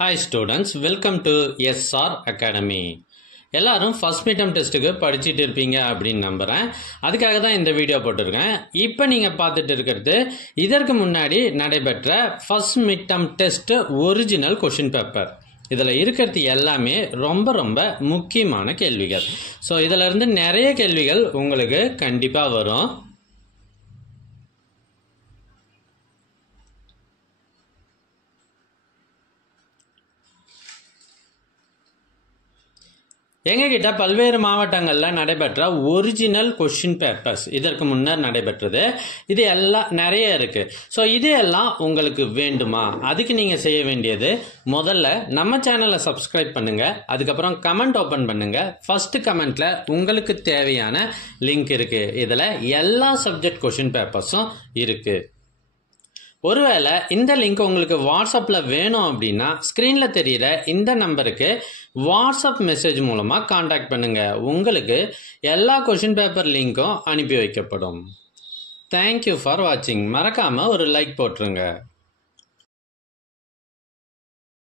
Hi students, welcome to SR Academy. எல்லாரும் first midterm டெஸ்ட்டுக்கு படிச்சுட்டு இருப்பீங்க அப்படின்னு நம்புகிறேன். அதுக்காக தான் இந்த வீடியோ போட்டிருக்கேன். இப்போ நீங்கள் பார்த்துட்டு இருக்கிறது இதற்கு முன்னாடி நடைபெற்ற first midterm test original question paper. இதில் இருக்கிறது எல்லாமே ரொம்ப முக்கியமான கேள்விகள். ஸோ இதில் இருந்து நிறைய கேள்விகள் உங்களுக்கு கண்டிப்பாக வரும். எங்ககிட்ட பல்வேறு மாவட்டங்களில் நடைபெற்ற ஒரிஜினல் கொஷின் பேப்பர்ஸ் இதற்கு முன்னர் நடைபெற்றது. இது எல்லாம் நிறைய இருக்கு. ஸோ இது எல்லாம் உங்களுக்கு வேண்டுமா? அதுக்கு நீங்கள் செய்ய வேண்டியது முதல்ல நம்ம சேனலை சப்ஸ்கிரைப் பண்ணுங்க. அதுக்கப்புறம் கமெண்ட் ஓப்பன் பண்ணுங்க. ஃபர்ஸ்ட் கமெண்ட்ல உங்களுக்கு தேவையான லிங்க் இருக்கு. இதில் எல்லா சப்ஜெக்ட் கொஷின் பேப்பர்ஸும் இருக்கு. ஒருவேளை இந்த லிங்க் உங்களுக்கு வாட்ஸ்அப்பில் வேணும் அப்படின்னா ஸ்க்ரீனில் தெரிகிற இந்த நம்பருக்கு வாட்ஸ்அப் மெசேஜ் மூலமாக காண்டாக்ட் பண்ணுங்கள். உங்களுக்கு எல்லா கொஷின் பேப்பர் லிங்க்கும் அனுப்பி வைக்கப்படும். தேங்க்யூ ஃபார் வாட்சிங். மறக்காமல் ஒரு லைக் போட்டுருங்க.